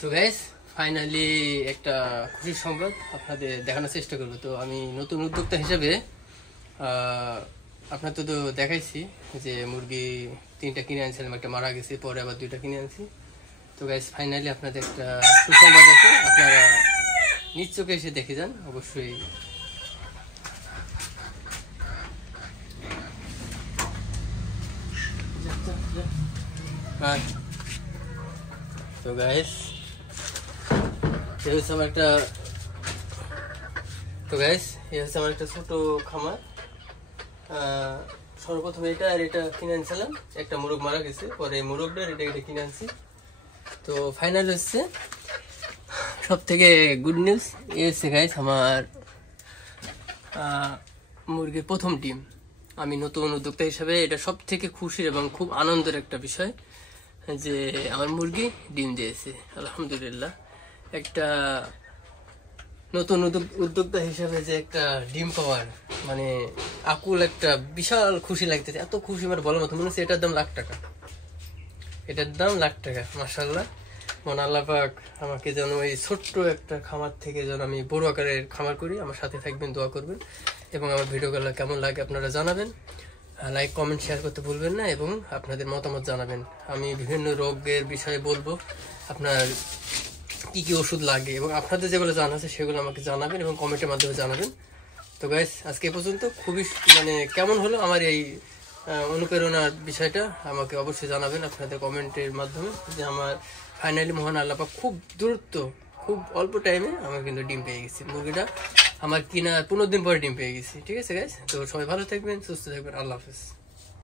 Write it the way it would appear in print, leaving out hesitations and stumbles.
তো guys finally একটা খুশির সংবাদ আপনাদের দেখানোর চেষ্টা করব। তো আমি নতুন উদ্যোক্তা হিসেবে আপনাদের তো দেখাইছি যে মুরগি 3টা কিনে আনছিলাম, একটা মারা গেছে, পরে আবার 2টা কিনে আনছি। তো গাইস ফাইনালি আপনাদের একটা সুসংবাদ আছে, আপনারা নিজ চোখে এসে দেখে যান অবশ্যই। তো গাইস এই হচ্ছে আমার একটা ছোট খামার। সর্বপ্রথম এটা আর এটা কিনে আনছিলাম, একটা মোরগ মারা গেছে, পরে মোরগটা এটা কিনে আনছি। তো ফাইনাল হচ্ছে সব থেকে গুড নিউজ এই হচ্ছে গাইস, আমার মুরগির প্রথম ডিম। আমি নতুন উদ্যোক্তা হিসাবে এটা সব থেকে খুশির এবং খুব আনন্দের একটা বিষয় যে আমার মুরগি ডিম দিয়েছে, আলহামদুলিল্লাহ। একটা নতুন উদ্যোক্তা হিসাবে যে একটা ডিম পাওয়ার মানে আকুল একটা বিশাল খুশি লাগতেছে, এত খুশি আমার বলার মতো। মনে হচ্ছে এটার দাম লাখ টাকা, মাশাআল্লাহ। মন আল্লাহ পাক আমাকে যেন এই ছোট্ট একটা খামার থেকে যেন আমি বড় আকারের খামার করি। আমার সাথে থাকবেন, দোয়া করবেন এবং আমার ভিডিওগুলো কেমন লাগে আপনারা জানাবেন। লাইক কমেন্ট শেয়ার করতে ভুলবেন না এবং আপনাদের মতামত জানাবেন। আমি বিভিন্ন রোগের বিষয়ে বলবো, আপনার কি কি ওষুধ লাগে এবং আপনাদের যেগুলো জানা আছে সেগুলো আমাকে জানাবেন এবং কমেন্টের মাধ্যমে জানাবেন। তো গাইস আজকে পর্যন্ত খুবই কেমন হলো আমার এই অনুপ্রেরণার বিষয়টা আমাকে অবশ্যই জানাবেন আপনাদের কমেন্টের মাধ্যমে, যে আমার ফাইনালি মহান আল্লাহ পাক খুব অল্প টাইমে আমার কিন্তু ডিম পেয়ে গেছি। মুরগিটা আমার কিনা 15 দিন পরে ডিম পেয়ে গেছি। ঠিক আছে গাইস, তো সবাই ভালো থাকবেন, সুস্থ থাকবেন, আল্লাহ হাফেজ।